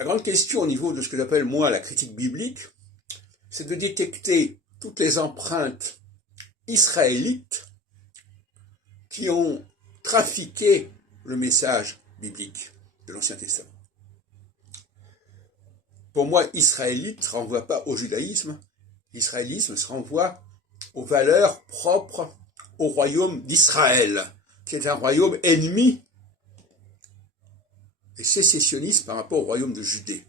La grande question au niveau de ce que j'appelle moi la critique biblique, c'est de détecter toutes les empreintes israélites qui ont trafiqué le message biblique de l'Ancien Testament. Pour moi, israélite ne renvoie pas au judaïsme, l'israélisme se renvoie aux valeurs propres au royaume d'Israël, qui est un royaume ennemi et sécessionniste par rapport au royaume de Judée.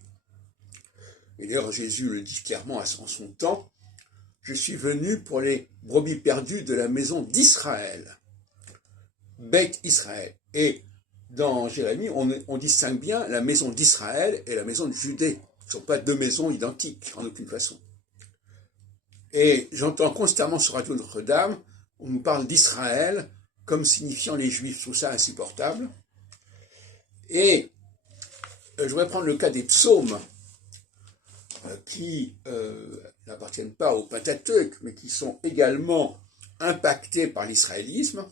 Et d'ailleurs, Jésus le dit clairement en son temps, « Je suis venu pour les brebis perdues de la maison d'Israël. » Beth Israël. Et dans Jérémie, on distingue bien la maison d'Israël et la maison de Judée. Ce ne sont pas deux maisons identiques, en aucune façon. Et j'entends constamment sur Radio Notre-Dame, on nous parle d'Israël comme signifiant les Juifs. Je trouve ça insupportable. Et je voudrais prendre le cas des psaumes qui n'appartiennent pas au Pentateuque, mais qui sont également impactés par l'israélisme.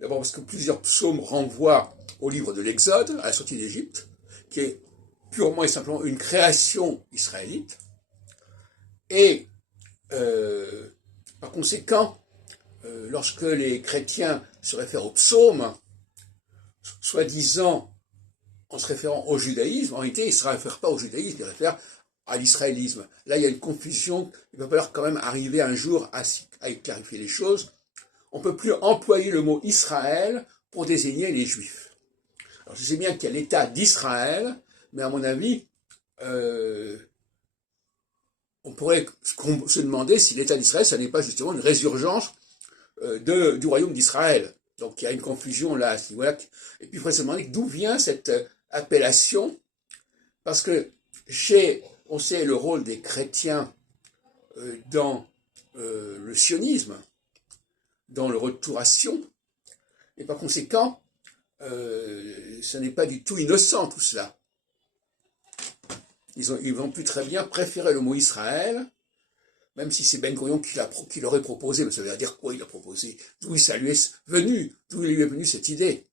D'abord parce que plusieurs psaumes renvoient au livre de l'Exode, à la sortie d'Égypte, qui est purement et simplement une création israélite. Et par conséquent, lorsque les chrétiens se réfèrent aux psaumes, soi-disant en se référant au judaïsme, en réalité, ils ne se réfèrent pas au judaïsme, ils se réfèrent à l'israélisme. Là, il y a une confusion, il va falloir quand même arriver un jour à clarifier les choses. On ne peut plus employer le mot Israël pour désigner les Juifs. Alors, je sais bien qu'il y a l'État d'Israël, mais à mon avis, on pourrait se demander si l'État d'Israël, ça n'est pas justement une résurgence du royaume d'Israël. Donc il y a une confusion là. Voilà. Et puis il faudrait se demander d'où vient cette appellation, parce que on sait le rôle des chrétiens dans le sionisme, dans le retour à Sion, et par conséquent, ce n'est pas du tout innocent tout cela. Ils vont plus très bien préférer le mot Israël, même si c'est Ben Gurion qui l'aurait proposé, mais ça veut dire quoi il a proposé, d'où ça lui est venu, d'où il lui est venu cette idée.